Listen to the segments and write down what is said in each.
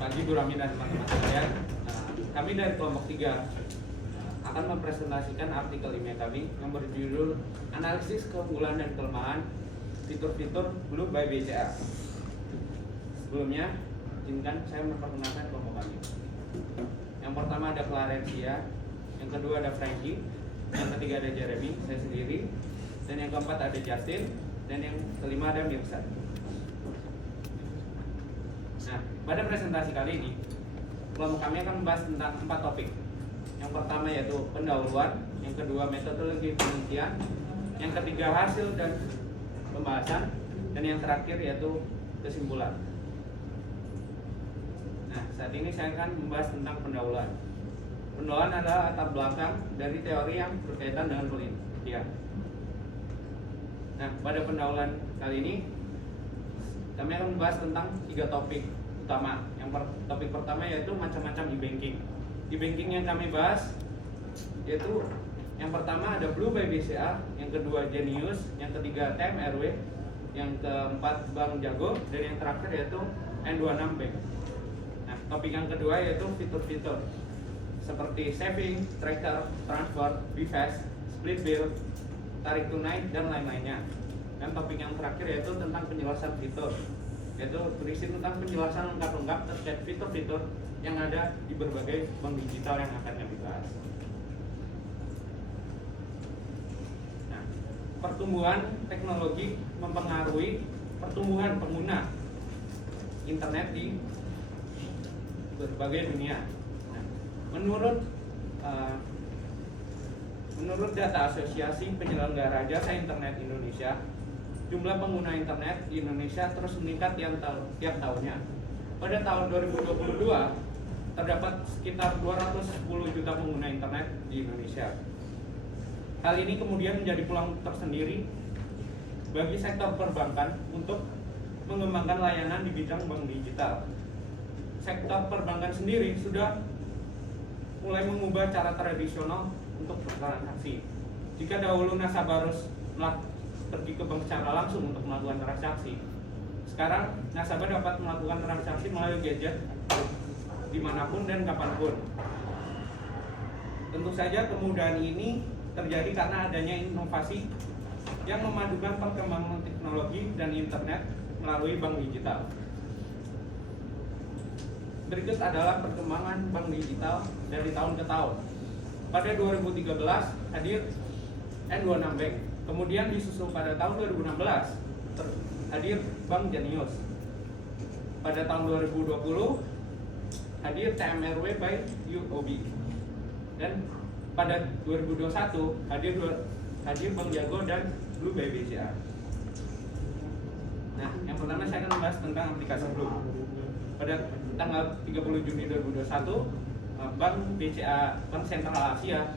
pagi Bu Rami dan teman-teman sekalian. Kami dari kelompok 3 akan mempresentasikan artikel email kami yang berjudul Analisis Keunggulan dan Kelemahan Fitur-fitur Blue by BCA. Sebelumnya, izinkan saya memperkenalkan kelompok kami. Yang pertama ada Clarencia, yang kedua ada Frankie, yang ketiga ada Jeremy, saya sendiri, dan yang keempat ada Justin, dan yang kelima ada Mirsa. Nah, pada presentasi kali ini, kelompok kami akan membahas tentang 4 topik. Yang pertama yaitu pendahuluan, yang kedua metodologi penelitian, yang ketiga hasil dan pembahasan, dan yang terakhir yaitu kesimpulan. Nah, saat ini saya akan membahas tentang pendahuluan. Pendahuluan adalah latar belakang dari teori yang berkaitan dengan penelitian. Nah, pada pendahuluan kali ini kami akan membahas tentang 3 topik utama. Topik pertama yaitu macam-macam e-banking. E-banking yang kami bahas yaitu yang pertama ada Blue by BCA, yang kedua Genius, yang ketiga TMRW, yang keempat Bank Jago, dan yang terakhir yaitu N26 Bank. Nah, topik yang kedua yaitu fitur-fitur seperti saving, tracker, transfer, BFAST, split bill, tarik tunai, dan lain-lainnya. Dan topik yang terakhir yaitu tentang penjelasan fitur, yaitu berisi tentang penjelasan lengkap-lengkap terkait fitur-fitur yang ada di berbagai bank digital yang akan kami bahas. Nah, pertumbuhan teknologi mempengaruhi pertumbuhan pengguna internet di berbagai dunia. Nah, menurut data Asosiasi Penyelenggara Jasa Internet Indonesia, jumlah pengguna internet di Indonesia terus meningkat tiap tahunnya. Pada tahun 2022, terdapat sekitar 210 juta pengguna internet di Indonesia. Hal ini kemudian menjadi peluang tersendiri bagi sektor perbankan untuk mengembangkan layanan di bidang bank digital. Sektor perbankan sendiri sudah mulai mengubah cara tradisional untuk bertransaksi. Jika dahulu nasabah harus pergi ke bank secara langsung untuk melakukan transaksi, sekarang nasabah dapat melakukan transaksi melalui gadget dimanapun dan kapanpun. Tentu saja kemudahan ini terjadi karena adanya inovasi yang memadukan perkembangan teknologi dan internet melalui bank digital. Berikut adalah perkembangan bank digital dari tahun ke tahun. Pada 2013 hadir N26 Bank. Kemudian disusul pada tahun 2016 hadir Bank Genius. Pada tahun 2020 hadir TMRW by UOB. Dan pada 2021 hadir Bank Jago dan Blue by BCA. Nah, yang pertama saya akan membahas tentang aplikasi Blue. Pada tanggal 30 Juni 2021, Bank BCA, Bank Sentral Asia,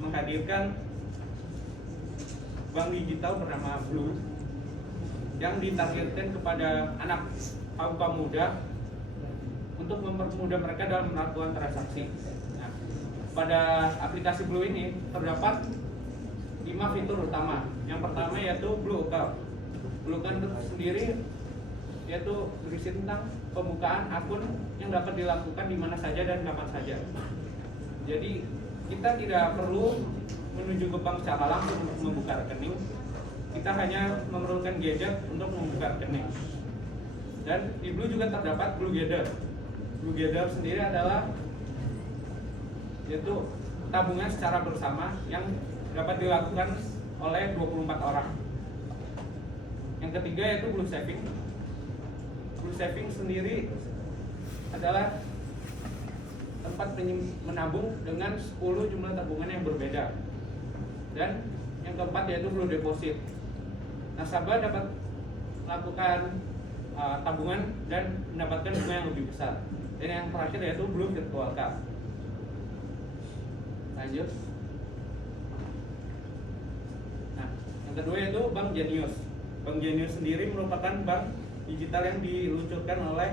menghadirkan bank digital bernama Blue yang ditargetkan kepada anak kaum muda untuk mempermudah mereka dalam melakukan transaksi. Nah, pada aplikasi Blue ini terdapat 5 fitur utama. Yang pertama yaitu Blue Account. Blue Account sendiri yaitu berisi tentang pembukaan akun yang dapat dilakukan di mana saja dan kapan saja. Jadi kita tidak perlu menuju ke bank secara langsung untuk membuka rekening. Kita hanya memerlukan gadget untuk membuka rekening. Dan di Blue juga terdapat Blue Gather. Blue Gather sendiri adalah yaitu tabungan secara bersama yang dapat dilakukan oleh 24 orang. Yang ketiga yaitu Blue Saving. Blue Saving sendiri adalah tempat menabung dengan 10 jumlah tabungan yang berbeda. Dan yang keempat yaitu Blue Deposit. Nasabah dapat melakukan tabungan dan mendapatkan bunga yang lebih besar. Dan yang terakhir yaitu Blue Virtual Card. Lanjut. Nah, yang kedua yaitu Bank Genius. Bank Genius sendiri merupakan bank digital yang diluncurkan oleh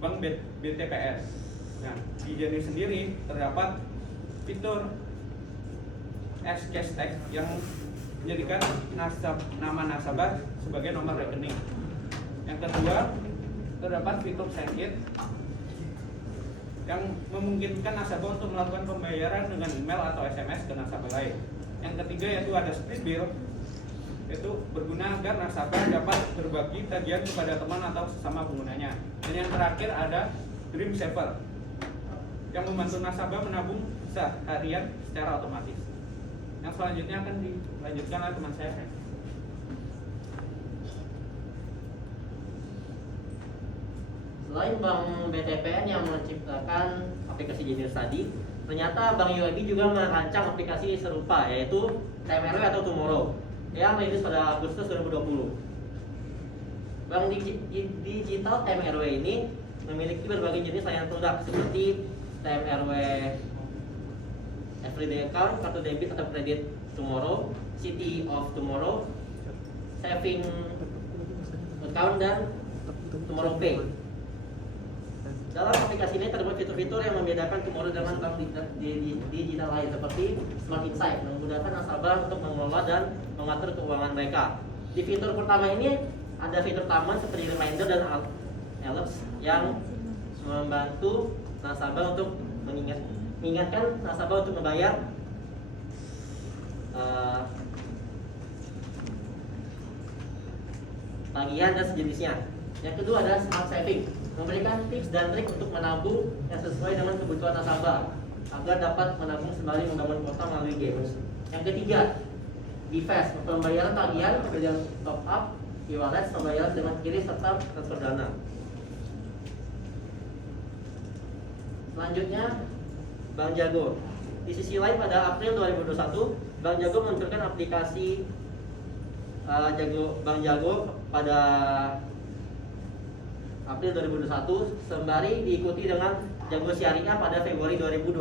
Bank BTPS. Nah, di Genius sendiri terdapat fitur cash tag yang menjadikan nama nasabah sebagai nomor rekening. Yang kedua terdapat fitur send it yang memungkinkan nasabah untuk melakukan pembayaran dengan email atau SMS ke nasabah lain. Yang ketiga yaitu ada split bill, yaitu berguna agar nasabah dapat berbagi tagihan kepada teman atau sesama penggunanya. Dan yang terakhir ada Dream Saver yang membantu nasabah menabung harian secara otomatis. Yang selanjutnya akan dilanjutkan oleh teman saya. Selain Bank BTPN yang menciptakan aplikasi jenis tadi, ternyata Bank UIB juga merancang aplikasi serupa, yaitu TMRW atau Tomorrow yang rilis pada Agustus 2020. Bank digital TMRW ini memiliki berbagai jenis layanan produk seperti TMRW Everyday Account, kartu debit atau kredit Tomorrow, City of Tomorrow, Saving Account, dan Tomorrow Pay. Dalam aplikasi ini terdapat fitur-fitur yang membedakan Tomorrow dengan bank digital lain seperti Smart Insight, memudahkan nasabah untuk mengelola dan mengatur keuangan mereka. Di fitur pertama ini ada fitur taman seperti reminder dan alerts yang membantu nasabah untuk mengingatkan nasabah untuk membayar tagihan dan sejenisnya. Yang kedua ada Smart Saving, memberikan tips dan trik untuk menabung yang sesuai dengan kebutuhan nasabah agar dapat menabung sembari membangun kota melalui games. Yang ketiga, BFAST, pembayaran tagihan, pembelian top up, e-wallet, pembayaran dengan kiri serta transfer dana. Selanjutnya, Bank Jago. Di sisi lain pada April 2021, Bank Jago meluncurkan aplikasi Bank Jago pada April 2021 sembari diikuti dengan Jago Syariah pada Februari 2021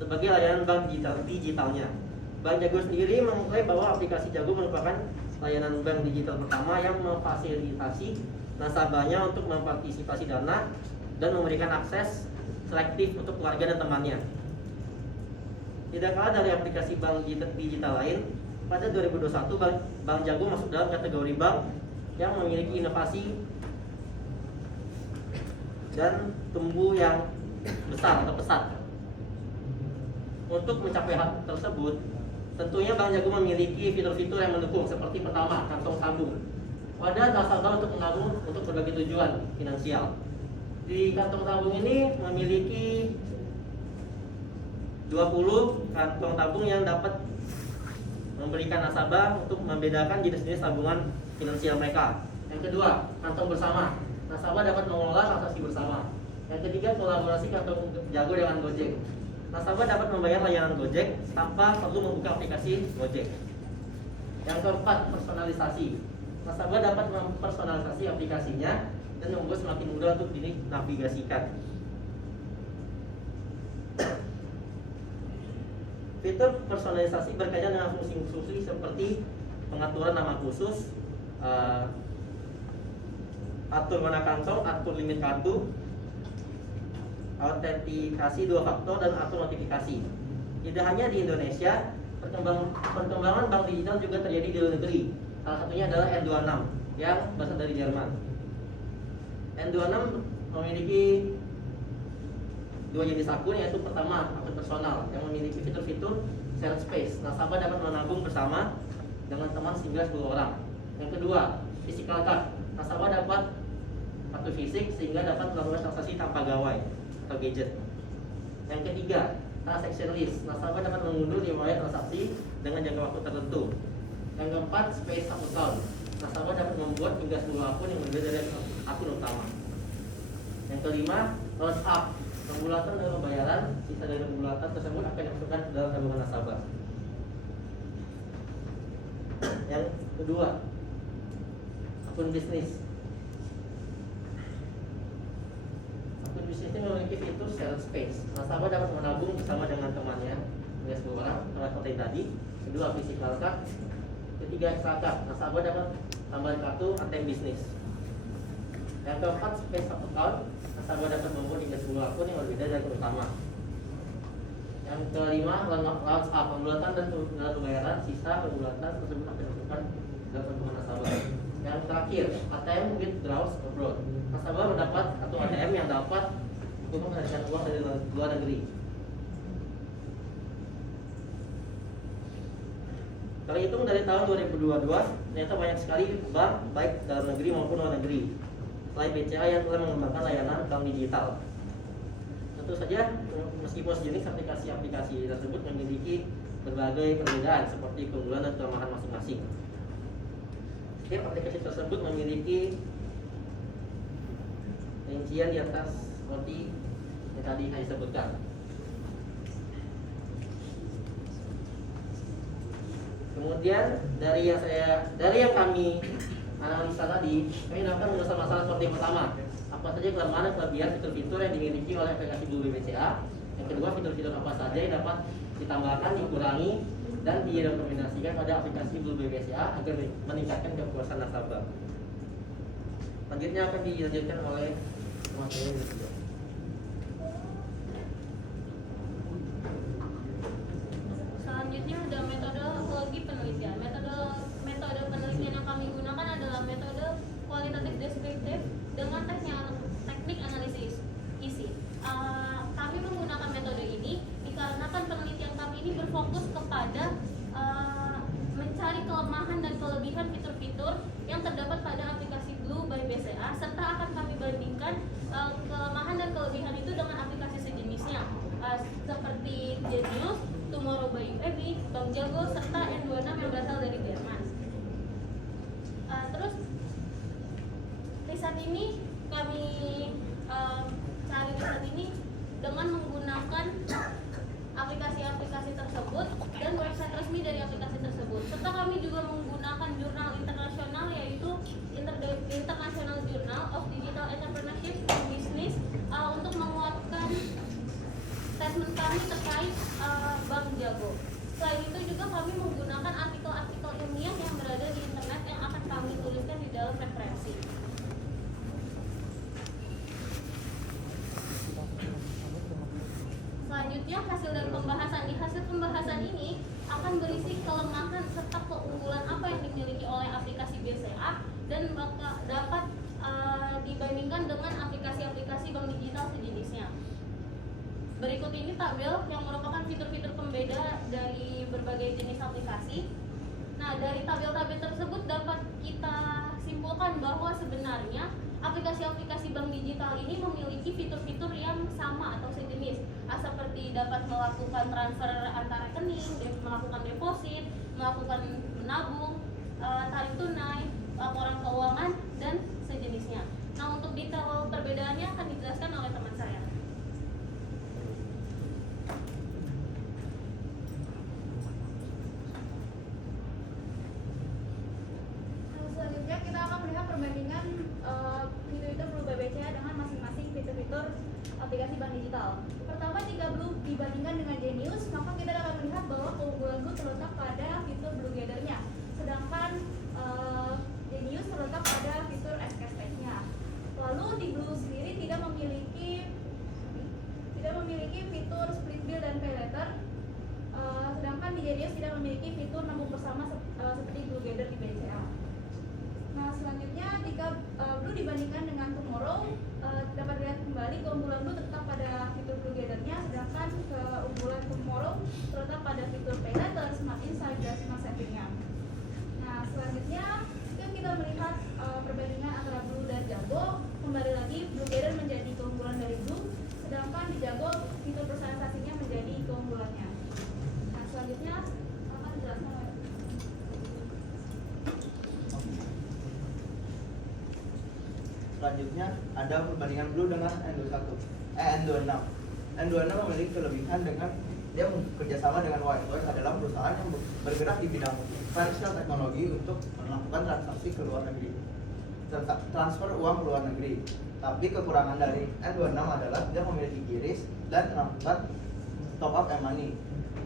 sebagai layanan bank digitalnya. Bank Jago sendiri mengklaim bahwa aplikasi Jago merupakan layanan bank digital pertama yang memfasilitasi nasabahnya untuk mempartisipasi dana dan memberikan akses selektif untuk keluarga dan temannya. Tidak kalah dari aplikasi bank digital lain, pada 2021 Bank Jago masuk dalam kategori bank yang memiliki inovasi dan tumbuh yang besar atau pesat. Untuk mencapai hal tersebut, tentunya Bank Jago memiliki fitur-fitur yang mendukung seperti pertama, kantong tabung. Wadah nasabah untuk menabung untuk berbagai tujuan finansial. Di kantong tabung ini memiliki 20 kantong tabung yang dapat memberikan nasabah untuk membedakan jenis-jenis tabungan finansial mereka. Yang kedua, kantong bersama. Nasabah dapat mengelola transaksi bersama. Yang ketiga, kolaborasi kantong Jago dengan Gojek. Nasabah dapat membayar layanan Gojek tanpa perlu membuka aplikasi Gojek. Yang keempat, personalisasi. Nasabah dapat mempersonalisasi aplikasinya dan membuat semakin mudah untuk dinavigasikan. Fitur personalisasi berkaitan dengan fungsi-fungsi seperti pengaturan nama khusus, atur warna kantong, atur limit kartu, autentikasi 2 faktor, dan atur notifikasi. Tidak hanya di Indonesia, perkembangan bank digital juga terjadi di luar negeri. Salah satunya adalah N26 yang berasal dari Jerman. N26 memiliki 2 jenis akun, yaitu pertama akun personal yang memiliki fitur-fitur shared space. Nasabah dapat menabung bersama dengan teman hingga 10 orang. Yang kedua, physical card. Nasabah dapat kartu fisik sehingga dapat melakukan transaksi tanpa gawai atau gadget. Yang ketiga, transaction list. Nasabah dapat mengunduh riwayat transaksi dengan jangka waktu tertentu. Yang keempat, space account. Nasabah dapat membuat hingga 10 akun yang berbeda dari akun utama. Yang kelima, load up. Pembulatan dan pembayaran, sisa dari pembulatan tersebut akan dimasukkan ke dalam tabungan nasabah. Yang kedua, akun bisnis. Akun bisnis ini memiliki fitur shared space. Nasabah dapat menabung bersama dengan temannya, hingga 10 orang, seperti tadi. Kedua, physical card. Ketiga, extra card. Nasabah dapat tambahan kartu ATM bisnis. Yang keempat, space account. Nasabah dapat membuat hingga 10 akun yang berbeda dari akun utama. Yang kelima, launch up. Pembulatan dan pembayaran, sisa pembulatan tersebut akan dilakukan dalam tabungan nasabah. Yang terakhir, ATM withdrawals abroad. Nasabah mendapat kartu ATM yang dapat untuk menghasilkan uang dari luar negeri. Terhitung dari tahun 2022, ternyata banyak sekali bank baik dalam negeri maupun luar negeri selain BCA yang telah mengembangkan layanan bank digital. Tentu saja, meskipun sejenis aplikasi-aplikasi tersebut memiliki berbagai perbedaan seperti keunggulan dan kelemahan masing-masing. Setiap aplikasi tersebut memiliki rincian di atas seperti yang tadi saya sebutkan. Kemudian dari yang kami analisa tadi, kami dapat masalah-masalah seperti yang pertama, apa saja kelemahan dan kelebihan fitur-fitur yang dimiliki oleh aplikasi Blue BBCA. Yang kedua, fitur-fitur apa saja yang dapat ditambahkan, dikurangi, dan direkomendasikan pada aplikasi Blue BBCA agar meningkatkan kepuasan nasabah. Selanjutnya akan dilanjutkan oleh Mas Dewi. Selanjutnya ada metodologi penelitian. Metode penelitian yang kami gunakan adalah metode kualitatif deskriptif dengan teknik analisis isi. Kami menggunakan metode ini dikarenakan penelitian kami ini berfokus kepada mencari kelemahan dan kelebihan fitur-fitur yang terdapat pada aplikasi Blue by BCA, serta akan kami bandingkan kelemahan dan kelebihan itu dengan aplikasi sejenisnya seperti Genius, Tomorrow by UAB, Bank Jago, serta N26 yang berasal dari Jerman. Terus riset ini kami cari riset ini dengan menggunakan aplikasi-aplikasi tersebut dan website resmi dari aplikasi tersebut, serta kami juga menggunakan jurnal internasional yaitu International Journal of Digital Entrepreneurship and Business untuk menguatkan statement kami terkait Bank Jago. Selain itu juga kami menggunakan artikel-artikel ilmiah yang berada di internet yang akan kami tuliskan di dalam referensi. Selanjutnya hasil dari pembahasan. Di hasil pembahasan ini akan berisi kelemahan serta keunggulan apa yang dimiliki oleh aplikasi BCA dan dapat dibandingkan dengan aplikasi-aplikasi bank digital sejenisnya. Berikut ini tabel yang merupakan fitur-fitur pembeda dari berbagai jenis aplikasi. Nah, dari tabel-tabel tersebut dapat kita simpulkan bahwa sebenarnya aplikasi-aplikasi bank digital ini memiliki fitur-fitur yang sama atau sejenis, seperti dapat melakukan transfer antar rekening, melakukan deposit, melakukan menabung, tarik tunai, laporan keuangan, dan sejenisnya. Nah, untuk detail perbedaannya akan dijelaskan oleh teman saya. Selanjutnya kita akan melihat perbandingan fitur-fitur Blue by BCA dengan masing-masing fitur-fitur aplikasi bank digital. Pertama, jika Blue dibandingkan dengan Genius, maka kita dapat melihat bahwa keunggulan Blue terletak pada fitur Blue Gather-nya, sedangkan Genius terletak pada fitur SKSS-nya. Lalu di Blue sendiri tidak memiliki fitur split bill dan pay letter, sedangkan di Genius tidak memiliki fitur nabung bersama seperti Blue Gather di BCA. Nah, selanjutnya jika Blue dibandingkan dengan Tomorrow, dapat dilihat kembali keunggulan Blue terletak pada fitur Blue Gather-nya, sedangkan keunggulan Tomorrow terletak pada fitur Pay Letter, Smart Insight, dan Smart Saving-nya. Nah, selanjutnya jika kita melihat perbandingan antara Blue dan Jago, kembali lagi Blue Gather menjadi keunggulan dari Blue, sedangkan di Jago fitur presentasinya menjadi keunggulannya. Nah, selanjutnya akan dijelaskan oleh Selanjutnya ada perbandingan Blue dengan N26. N26 memiliki kelebihan dengan dia bekerjasama dengan Whitewise adalah perusahaan yang bergerak di bidang financial teknologi untuk melakukan transaksi ke luar negeri, transfer uang ke luar negeri. Tapi kekurangan dari N26 adalah dia memiliki QRIS dan melakukan top up e-money.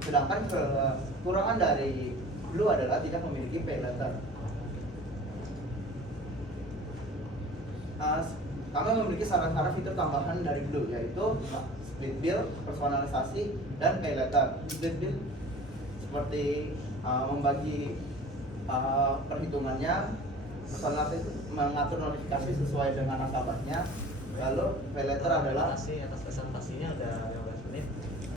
Sedangkan kekurangan dari Blue adalah tidak memiliki pay letter. Kami memiliki saran-saran fitur tambahan dari Blue, yaitu split bill, personalisasi, dan pay letter. Split bill seperti membagi perhitungannya Pesan itu mengatur notifikasi sesuai dengan nasabahnya. Lalu pay letter adalah atas presentasinya ada